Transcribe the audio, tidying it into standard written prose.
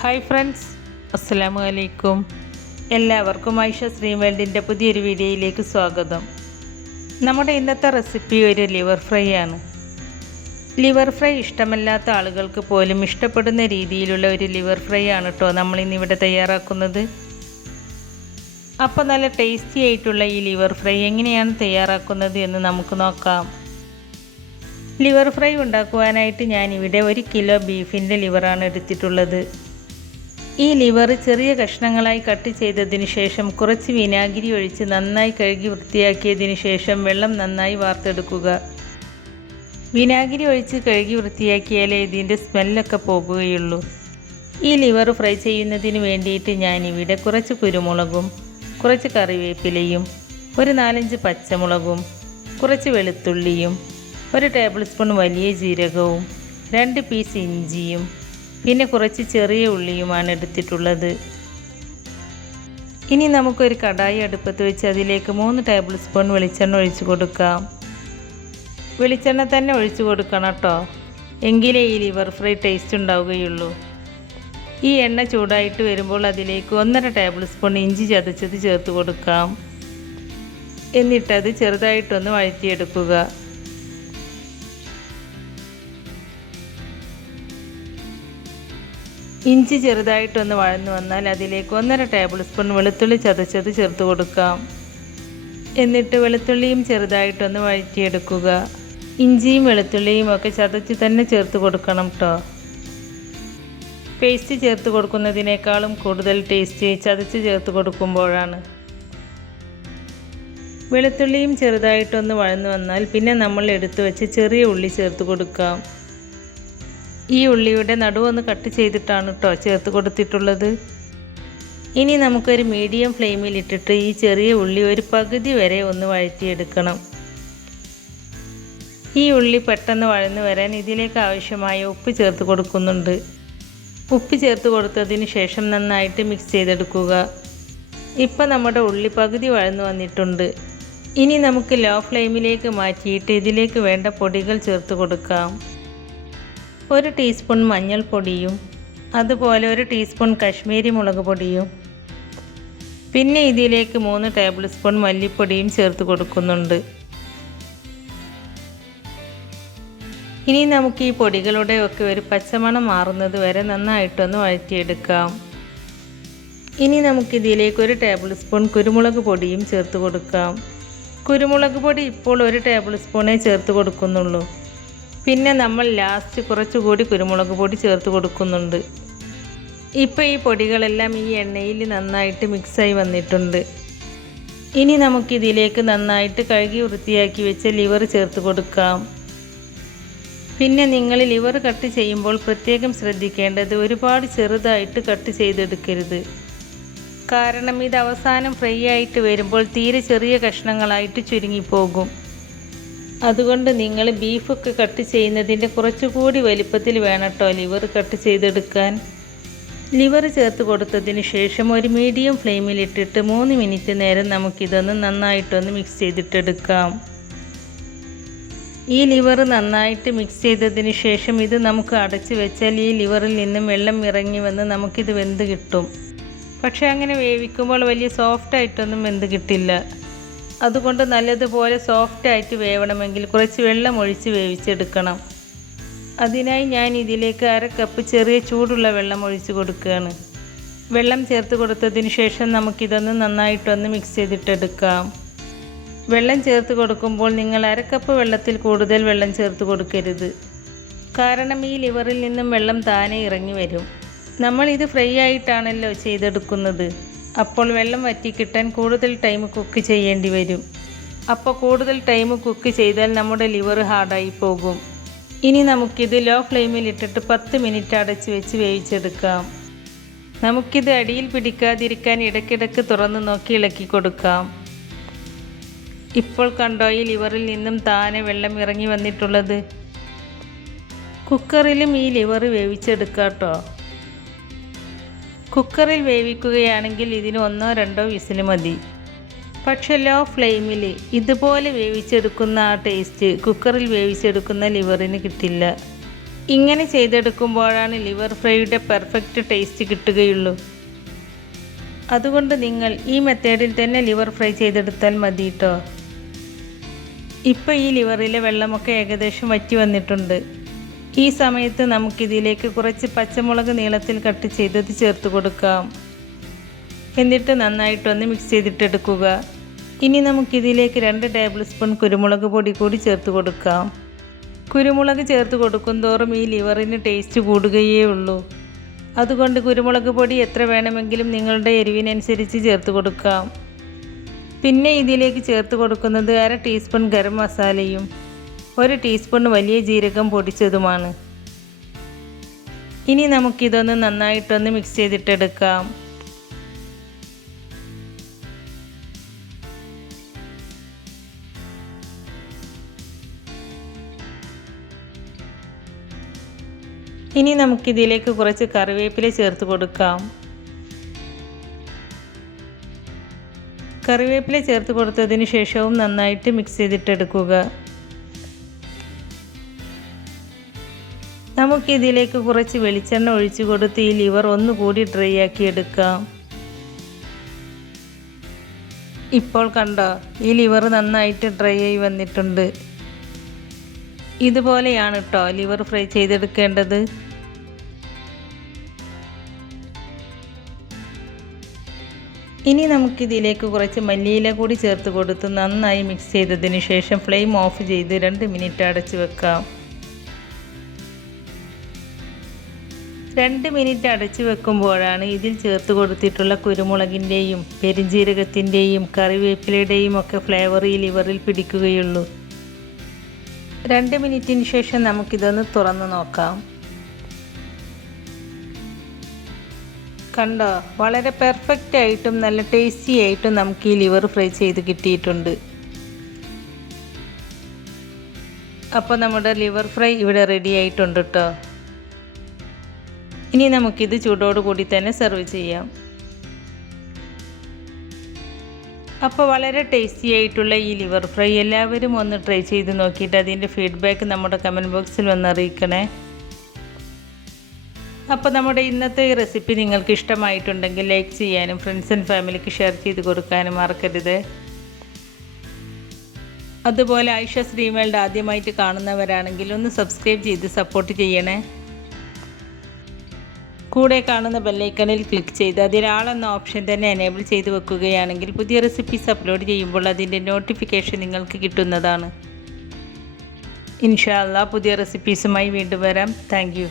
Hi friends, അസ്സലാമു അലൈക്കും. എല്ലാവർക്കും ആയിഷ സ്ട്രീം വേൾഡിൻ്റെ പുതിയൊരു വീഡിയോയിലേക്ക് സ്വാഗതം. നമ്മുടെ ഇന്നത്തെ റെസിപ്പി ഒരു ലിവർ ഫ്രൈ ആണ്. ലിവർ ഫ്രൈ ഇഷ്ടമല്ലാത്ത ആളുകൾക്ക് പോലും ഇഷ്ടപ്പെടുന്ന രീതിയിലുള്ള ഒരു ലിവർ ഫ്രൈ ആണ് കേട്ടോ നമ്മളിന്നിവിടെ തയ്യാറാക്കുന്നത്. അപ്പോൾ നല്ല ടേസ്റ്റി ആയിട്ടുള്ള ഈ ലിവർ ഫ്രൈ എങ്ങനെയാണ് തയ്യാറാക്കുന്നത് എന്ന് നമുക്ക് നോക്കാം. ലിവർ ഫ്രൈ ഉണ്ടാക്കുവാനായിട്ട് ഞാനിവിടെ 1 കിലോ ബീഫിൻ്റെ ലിവറാണ് എടുത്തിട്ടുള്ളത്. ഈ ലിവർ ചെറിയ കഷ്ണങ്ങളായി കട്ട് ചെയ്തതിന് ശേഷം കുറച്ച് വിനാഗിരി ഒഴിച്ച് നന്നായി കഴുകി വൃത്തിയാക്കിയതിന് ശേഷം വെള്ളം നന്നായി വാർത്തെടുക്കുക. വിനാഗിരി ഒഴിച്ച് കഴുകി വൃത്തിയാക്കിയാലേ ഇതിൻ്റെ സ്മെല്ലൊക്കെ പോകുകയുള്ളൂ. ഈ ലിവർ ഫ്രൈ ചെയ്യുന്നതിന് വേണ്ടിയിട്ട് ഞാനിവിടെ കുറച്ച് കുരുമുളകും കുറച്ച് കറിവേപ്പിലയും 4-5 പച്ചമുളകും കുറച്ച് വെളുത്തുള്ളിയും 1 ടേബിൾ സ്പൂൺ വലിയ ജീരകവും 2 പീസ് ഇഞ്ചിയും പിന്നെ കുറച്ച് ചെറിയ ഉള്ളിയുമാണ് എടുത്തിട്ടുള്ളത്. ഇനി നമുക്കൊരു കടായി അടുപ്പത്ത് വെച്ച് അതിലേക്ക് 3 ടേബിൾ സ്പൂൺ വെളിച്ചെണ്ണ ഒഴിച്ചു കൊടുക്കാം. വെളിച്ചെണ്ണ തന്നെ ഒഴിച്ചു കൊടുക്കണം കേട്ടോ, എങ്കിലേ ഈ ലിവർ ഫ്രൈ ടേസ്റ്റ് ഉണ്ടാവുകയുള്ളൂ. ഈ എണ്ണ ചൂടായിട്ട് വരുമ്പോൾ അതിലേക്ക് 1.5 ടേബിൾ സ്പൂൺ ഇഞ്ചി ചതച്ചത് ചേർത്ത് കൊടുക്കാം. എന്നിട്ടത് ചെറുതായിട്ടൊന്ന് വഴറ്റിയെടുക്കുക. ഇഞ്ചി ചെറുതായിട്ടൊന്ന് വഴന്നു വന്നാൽ അതിലേക്ക് 1.5 ടേബിൾ സ്പൂൺ വെളുത്തുള്ളി ചതച്ചത് ചേർത്ത് കൊടുക്കാം. എന്നിട്ട് വെളുത്തുള്ളിയും ചെറുതായിട്ടൊന്ന് വഴറ്റിയെടുക്കുക. ഇഞ്ചിയും വെളുത്തുള്ളിയും ഒക്കെ ചതച്ച് തന്നെ ചേർത്ത് കൊടുക്കണം കേട്ടോ. പേസ്റ്റ് ചേർത്ത് കൊടുക്കുന്നതിനേക്കാളും കൂടുതൽ ടേസ്റ്റ് ചതച്ച് ചേർത്ത് കൊടുക്കുമ്പോഴാണ്. വെളുത്തുള്ളിയും ചെറുതായിട്ടൊന്ന് വഴന്നു വന്നാൽ പിന്നെ നമ്മൾ എടുത്തു വെച്ച് ചെറിയ ഉള്ളി ചേർത്ത് കൊടുക്കാം. ഈ ഉള്ളിയുടെ നടുവൊന്ന് കട്ട് ചെയ്തിട്ടാണ് കേട്ടോ ചേർത്ത് കൊടുത്തിട്ടുള്ളത്. ഇനി നമുക്കൊരു മീഡിയം ഫ്ലെയിമിൽ ഇട്ടിട്ട് ഈ ചെറിയ ഉള്ളി ഒരു പകുതി വരെ ഒന്ന് വഴറ്റിയെടുക്കണം. ഈ ഉള്ളി പെട്ടെന്ന് വഴന്നു വരാൻ ഇതിലേക്ക് ആവശ്യമായ ഉപ്പ് ചേർത്ത് കൊടുക്കുന്നുണ്ട്. ഉപ്പ് ചേർത്ത് കൊടുത്തതിന് ശേഷം നന്നായിട്ട് മിക്സ് ചെയ്തെടുക്കുക. ഇപ്പം നമ്മുടെ ഉള്ളി പകുതി വഴന്നു വന്നിട്ടുണ്ട്. ഇനി നമുക്ക് ലോ ഫ്ലെയിമിലേക്ക് മാറ്റിയിട്ട് ഇതിലേക്ക് വേണ്ട പൊടികൾ ചേർത്ത് കൊടുക്കാം. 1 ടീസ്പൂൺ മഞ്ഞൾപ്പൊടിയും അതുപോലെ 1 ടീസ്പൂൺ കശ്മീരി മുളക് പൊടിയും പിന്നെ ഇതിലേക്ക് 3 ടേബിൾ സ്പൂൺ മല്ലിപ്പൊടിയും ചേർത്ത് കൊടുക്കുന്നുണ്ട്. ഇനി നമുക്ക് ഈ പൊടികളുടെ ഒക്കെ ഒരു പച്ചമണം മാറുന്നത് വരെ നന്നായിട്ടൊന്ന് വഴറ്റിയെടുക്കാം. ഇനി നമുക്കിതിലേക്ക് 1 ടേബിൾ സ്പൂൺ കുരുമുളക് പൊടിയും ചേർത്ത് കൊടുക്കാം. കുരുമുളക് പൊടി ഇപ്പോൾ 1 ടേബിൾ സ്പൂണേ ചേർത്ത് കൊടുക്കുന്നുള്ളൂ. പിന്നെ നമ്മൾ ലാസ്റ്റ് കുറച്ചുകൂടി കുരുമുളക് പൊടി ചേർത്ത് കൊടുക്കുന്നുണ്ട്. ഇപ്പോൾ ഈ പൊടികളെല്ലാം ഈ എണ്ണയിൽ നന്നായിട്ട് മിക്സായി വന്നിട്ടുണ്ട്. ഇനി നമുക്കിതിലേക്ക് നന്നായിട്ട് കഴുകി വൃത്തിയാക്കി വെച്ച ലിവർ ചേർത്ത് കൊടുക്കാം. പിന്നെ നിങ്ങൾ ലിവർ കട്ട് ചെയ്യുമ്പോൾ പ്രത്യേകം ശ്രദ്ധിക്കേണ്ടത് ഒരുപാട് ചെറുതായിട്ട് കട്ട് ചെയ്തെടുക്കരുത്. കാരണം ഇത് അവസാനം ഫ്രൈ ആയിട്ട് വരുമ്പോൾ തീരെ ചെറിയ കഷ്ണങ്ങളായിട്ട് ചുരുങ്ങിപ്പോകും. അതുകൊണ്ട് നിങ്ങൾ ബീഫൊക്കെ കട്ട് ചെയ്യുന്നതിൻ്റെ കുറച്ചുകൂടി വലിപ്പത്തിൽ വേണം കേട്ടോ ലിവർ കട്ട് ചെയ്തെടുക്കാൻ. ലിവർ ചേർത്ത് കൊടുത്തതിന് ശേഷം ഒരു മീഡിയം ഫ്ലെയിമിലിട്ടിട്ട് 3 മിനിറ്റ് നേരം നമുക്കിതൊന്ന് നന്നായിട്ടൊന്ന് മിക്സ് ചെയ്തിട്ടെടുക്കാം. ഈ ലിവർ നന്നായിട്ട് മിക്സ് ചെയ്തതിന് ശേഷം ഇത് നമുക്ക് അടച്ച് വെച്ചാൽ ഈ ലിവറിൽ നിന്നും വെള്ളം ഇറങ്ങി വന്ന് നമുക്കിത് വെന്ത് കിട്ടും. പക്ഷേ അങ്ങനെ വേവിക്കുമ്പോൾ വലിയ സോഫ്റ്റായിട്ടൊന്നും വെന്ത് കിട്ടില്ല. അതുകൊണ്ട് നല്ലതുപോലെ സോഫ്റ്റായിട്ട് വേവണമെങ്കിൽ കുറച്ച് വെള്ളം ഒഴിച്ച് വേവിച്ചെടുക്കണം. അതിനായി ഞാൻ ഇതിലേക്ക് 1/2 കപ്പ് ചെറിയ ചൂടുള്ള വെള്ളം ഒഴിച്ച് കൊടുക്കുകയാണ്. വെള്ളം ചേർത്ത് കൊടുത്തതിന് ശേഷം നമുക്കിതൊന്ന് നന്നായിട്ടൊന്ന് മിക്സ് ചെയ്തിട്ടെടുക്കാം. വെള്ളം ചേർത്ത് കൊടുക്കുമ്പോൾ നിങ്ങൾ 1/2 കപ്പ് വെള്ളത്തിൽ കൂടുതൽ വെള്ളം ചേർത്ത് കൊടുക്കരുത്. കാരണം ഈ ലിവറിൽ നിന്നും വെള്ളം താനെ ഇറങ്ങി വരും. നമ്മളിത് ഫ്രൈ ആയിട്ടാണല്ലോ ചെയ്തെടുക്കുന്നത്. അപ്പോൾ വെള്ളം വറ്റിക്കിട്ടാൻ കൂടുതൽ ടൈം കുക്ക് ചെയ്യേണ്ടി വരും. അപ്പോൾ കൂടുതൽ ടൈം കുക്ക് ചെയ്താൽ നമ്മുടെ ലിവർ ഹാർഡായി പോകും. ഇനി നമുക്കിത് ലോ ഫ്ലെയിമിൽ ഇട്ടിട്ട് 10 മിനിറ്റ് അടച്ച് വെച്ച് വേവിച്ചെടുക്കാം. നമുക്കിത് അടിയിൽ പിടിക്കാതിരിക്കാൻ ഇടയ്ക്കിടയ്ക്ക് തുറന്ന് നോക്കി ഇളക്കി കൊടുക്കാം. ഇപ്പോൾ കണ്ടോ ഈ ലിവറിൽ നിന്നും താനെ വെള്ളം ഇറങ്ങി വന്നിട്ടുള്ളത്. കുക്കറിലും ഈ ലിവർ വേവിച്ചെടുക്കാം കേട്ടോ. കുക്കറിൽ വേവിക്കുകയാണെങ്കിൽ ഇതിന് 1-2 വിസിൽ മതി. പക്ഷെ ലോ ഫ്ലെയിമിൽ ഇതുപോലെ വേവിച്ചെടുക്കുന്ന ആ ടേസ്റ്റ് കുക്കറിൽ വേവിച്ചെടുക്കുന്ന ലിവറിന് കിട്ടില്ല. ഇങ്ങനെ ചെയ്തെടുക്കുമ്പോഴാണ് ലിവർ ഫ്രൈയുടെ പെർഫെക്റ്റ് ടേസ്റ്റ് കിട്ടുകയുള്ളൂ. അതുകൊണ്ട് നിങ്ങൾ ഈ മെത്തേഡിൽ തന്നെ ലിവർ ഫ്രൈ ചെയ്തെടുത്താൽ മതി കേട്ടോ. ഇപ്പോൾ ഈ ലിവറിലെ വെള്ളമൊക്കെ ഏകദേശം വറ്റി വന്നിട്ടുണ്ട്. ഈ സമയത്ത് നമുക്കിതിലേക്ക് കുറച്ച് പച്ചമുളക് നീളത്തിൽ കട്ട് ചെയ്തത് ചേർത്ത് കൊടുക്കാം. എന്നിട്ട് നന്നായിട്ടൊന്ന് മിക്സ് ചെയ്തിട്ടെടുക്കുക. ഇനി നമുക്കിതിലേക്ക് 2 ടേബിൾ സ്പൂൺ കുരുമുളക് പൊടി കൂടി ചേർത്ത് കൊടുക്കാം. കുരുമുളക് ചേർത്ത് കൊടുക്കുന്തോറും ഈ ലിവറിന് ടേസ്റ്റ് കൂടുകയേ ഉള്ളൂ. അതുകൊണ്ട് കുരുമുളക് പൊടി എത്ര വേണമെങ്കിലും നിങ്ങളുടെ എരിവിനനുസരിച്ച് ചേർത്ത് കൊടുക്കാം. പിന്നെ ഇതിലേക്ക് ചേർത്ത് കൊടുക്കുന്നത് 1/2 ടീസ്പൂൺ ഗരം മസാലയും 1 ടീസ്പൂൺ വലിയ ജീരകം പൊടിച്ചതുമാണ്. ഇനി നമുക്കിതൊന്ന് നന്നായിട്ടൊന്ന് മിക്സ് ചെയ്തിട്ടെടുക്കാം. ഇനി നമുക്കിതിലേക്ക് കുറച്ച് കറിവേപ്പില ചേർത്ത് കൊടുക്കാം. കറിവേപ്പില ചേർത്ത് കൊടുത്തതിന് ശേഷവും നന്നായിട്ട് മിക്സ് ചെയ്തിട്ടെടുക്കുക. നമുക്കിതിലേക്ക് കുറച്ച് വെളിച്ചെണ്ണ ഒഴിച്ചു കൊടുത്ത് ഈ ലിവർ ഒന്നുകൂടി ഡ്രൈ ആക്കി എടുക്കാം. ഇപ്പോൾ കണ്ടോ, ഈ ലിവർ നന്നായിട്ട് ഡ്രൈ ആയി വന്നിട്ടുണ്ട്. ഇതുപോലെയാണ് കേട്ടോ ലിവർ ഫ്രൈ ചെയ്തെടുക്കേണ്ടത്. ഇനി നമുക്കിതിലേക്ക് കുറച്ച് മല്ലിയില കൂടി ചേർത്ത് കൊടുത്ത് നന്നായി മിക്സ് ചെയ്തതിന് ശേഷം ഫ്ലെയിം ഓഫ് ചെയ്ത് 2 മിനിറ്റ് അടച്ചു വെക്കാം. 2 മിനിറ്റ് അടച്ചു വെക്കുമ്പോഴാണ് ഇതിൽ ചേർത്ത് കൊടുത്തിട്ടുള്ള കുരുമുളകിൻ്റെയും പെരിഞ്ജീരകത്തിൻ്റെയും കറിവേപ്പിലയുടെയും ഒക്കെ ഫ്ലേവർ ഈ ലിവറിൽ പിടിക്കുകയുള്ളൂ. 2 മിനിറ്റിന് ശേഷം നമുക്കിതൊന്ന് തുറന്ന് നോക്കാം. കണ്ടോ, വളരെ പെർഫെക്റ്റ് ആയിട്ടും നല്ല ടേസ്റ്റി ആയിട്ടും നമുക്ക് ഈ ലിവർ ഫ്രൈ ചെയ്ത് കിട്ടിയിട്ടുണ്ട്. അപ്പോൾ നമ്മുടെ ലിവർ ഫ്രൈ ഇവിടെ റെഡി ആയിട്ടുണ്ട് കേട്ടോ. ഇനി നമുക്കിത് ചൂടോട് കൂടി തന്നെ സെർവ് ചെയ്യാം. അപ്പോൾ വളരെ ടേസ്റ്റി ആയിട്ടുള്ള ഈ ലിവർ ഫ്രൈ എല്ലാവരും ഒന്ന് ട്രൈ ചെയ്ത് നോക്കിയിട്ട് അതിൻ്റെ ഫീഡ്ബാക്ക് നമ്മുടെ കമൻറ്റ് ബോക്സിൽ വന്ന് അറിയിക്കണേ. അപ്പോൾ നമ്മുടെ ഇന്നത്തെ ഈ റെസിപ്പി നിങ്ങൾക്ക് ഇഷ്ടമായിട്ടുണ്ടെങ്കിൽ ലൈക്ക് ചെയ്യാനും ഫ്രണ്ട്സ് ആൻഡ് ഫാമിലിക്ക് ഷെയർ ചെയ്ത് കൊടുക്കാനും മറക്കരുത്. അതുപോലെ ആയിഷ ഡ്രീം വേൾഡ് ആദ്യമായിട്ട് കാണുന്നവരാണെങ്കിൽ ഒന്ന് സബ്സ്ക്രൈബ് ചെയ്ത് സപ്പോർട്ട് ചെയ്യണേ. കൂടെ കാണുന്ന ബെല്ലൈക്കണിൽ ക്ലിക്ക് ചെയ്ത് അതിൽ ആളെന്ന ഓപ്ഷൻ തന്നെ എനേബിൾ ചെയ്ത് വെക്കുകയാണെങ്കിൽ പുതിയ റെസിപ്പീസ് അപ്ലോഡ് ചെയ്യുമ്പോൾ അതിൻ്റെ നോട്ടിഫിക്കേഷൻ നിങ്ങൾക്ക് കിട്ടുന്നതാണ്. ഇൻഷാ അല്ലാഹ് പുതിയ റെസിപ്പീസുമായി വീണ്ടും വരാം. Thank you.